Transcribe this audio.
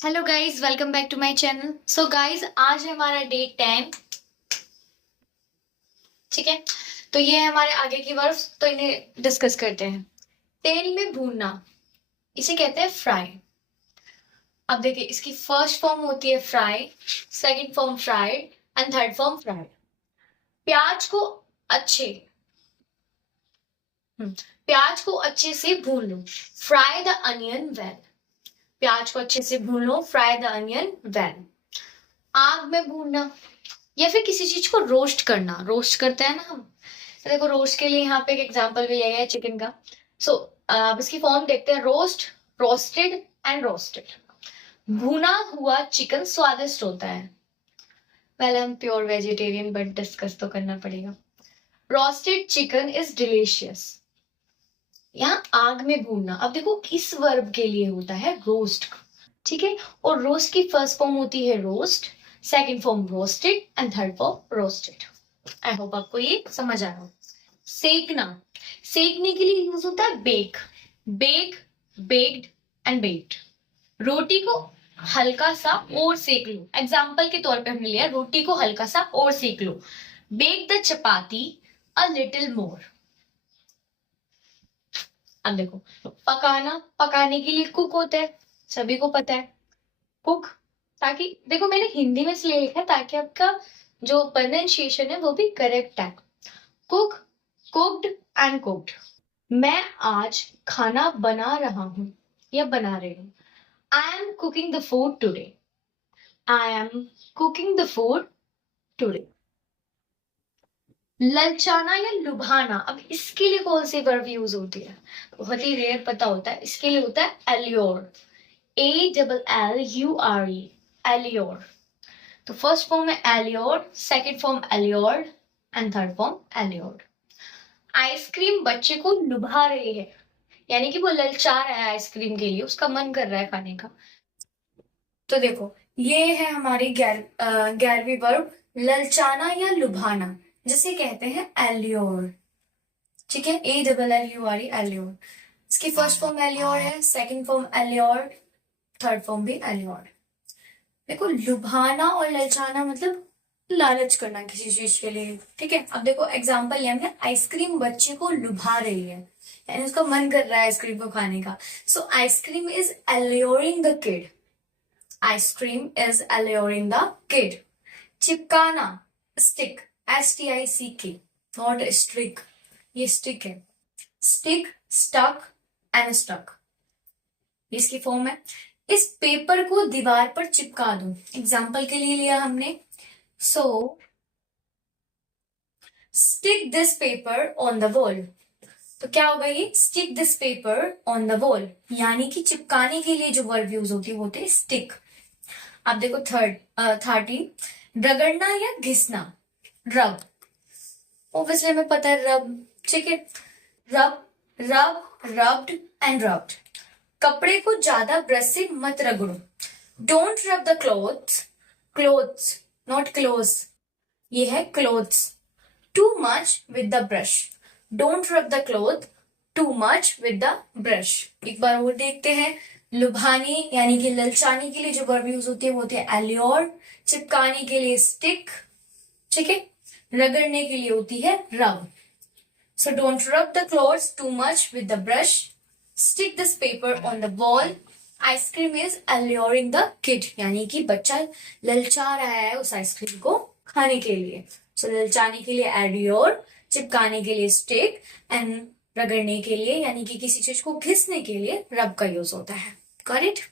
Hello guys, welcome back to my channel. So guys, आज है हमारा डे 10। ठीक है, तो ये है हमारे आगे की वर्ब्स, तो इन्हें डिस्कस करते हैं। तेल में भूनना, इसे कहते हैं फ्राई। अब देखिए, इसकी फर्स्ट फॉर्म होती है fry, second form fried and third form fried. प्याज को अच्छे प्याज को अच्छे से भून लो, फ्राई द अनियन वेल। प्याज को अच्छे से भून लो, फ्राई द अनियन वेल। आग में भूनना या फिर किसी चीज को रोस्ट करना, रोस्ट करते हैं ना हम। तो देखो, रोस्ट के लिए यहाँ पे एक एग्जांपल भी लिया गया है चिकन का। सो अब इसकी फॉर्म देखते हैं, रोस्ट, रोस्टेड एंड रोस्टेड। भुना हुआ चिकन स्वादिष्ट होता है। पहले हम प्योर वेजिटेरियन, बट डिस्कस तो करना पड़ेगा। Roasted chicken is delicious. यहाँ आग में भूनना, अब देखो इस वर्ब के लिए होता है रोस्ट, ठीक है। और रोस्ट की फर्स्ट फॉर्म होती है roast, second form roasted and third form roasted. I hope आपको ये समझ आ रहा हो। सेकना, सेकने के लिए यूज होता है bake, bake, baked and baked. रोटी को हल्का सा और सेक लो, एग्जाम्पल के तौर पे हमने लिया रोटी को हल्का सा और सेक लो। Bake the chapati a little more. अब देखो, पकाना, पकाने के लिए कुक होता है, सभी को पता है कुक। ताकि देखो, मैंने हिंदी में इसलिए लिखा है ताकि आपका जो प्रोनाउंसिएशन है वो भी करेक्ट है। Cook, cooked and cooked. मैं आज खाना बना रहा हूं या बना रही हूं। I am cooking the food today. I am cooking the food today. ललचाना या लुभाना, अब इसके लिए कौन सी वर्ब यूज होती है, बहुत ही रेयर पता होता है। इसके लिए होता है एल्योर, ALLURE, एल्योर। तो फर्स्ट फॉर्म है allure, second form allured and third form allured. Ice cream बच्चे को लुभा रही है, यानी कि वो ललचा रहा है आइसक्रीम के लिए, उसका मन कर रहा है खाने का। तो देखो, ये है हमारी 11वीं वर्ब, ललचाना या लुभाना, जिसे कहते हैं एल्योर। ठीक है, ALLURE, एल्योर। इसकी फर्स्ट फॉर्म एल्योर है, second form allure, third form भी एल्योर। देखो, लुभाना और ललचाना मतलब लालच करना किसी चीज के लिए, ठीक है। अब देखो एग्जाम्पल लिया हमने, आइसक्रीम बच्चे को लुभा रही है, यानी उसका मन कर रहा है आइसक्रीम को खाने का। So ice cream is alluring the kid, ice cream is alluring the kid. चिपकाना, स्टिक, STICK, नॉट स्ट्रिक, ये स्टिक है। स्टिक, स्टक एंड स्टक, इसकी फॉर्म है। इस पेपर को दीवार पर चिपका दो, एग्जाम्पल के लिए लिया हमने। सो stick this paper on the wall. तो क्या होगा ये, stick this paper on the wall, यानी कि चिपकाने के लिए जो वर्ब यूज होती है वो होती है स्टिक। अब देखो 13, रगड़ना या घिसना, रब। ऑब्वियसली हमें पता है रब, ठीक है। रब, रब, रब्ड एंड रब्ड। कपड़े को ज्यादा ब्रश से मत रगड़ो, don't rub the clothes, clothes not close, ये है clothes. Too much with the brush, don't rub the cloth too much with the brush. एक बार वो देखते हैं, लुभाने यानी कि ललचाने के लिए जो वर्ब यूज होती है वो होती है एल्योर, चिपकाने के लिए स्टिक, ठीक है, रगड़ने के लिए होती है रब। So don't rub the clothes too much with the brush, stick this paper on the wall, ice cream is alluring the kid, यानी कि बच्चा ललचा रहा है उस आइसक्रीम को खाने के लिए। सो ललचाने के लिए एल्योर, चिपकाने के लिए स्टिक एंड रगड़ने के लिए यानी कि किसी चीज को घिसने के लिए रब का यूज होता है। करेक्ट।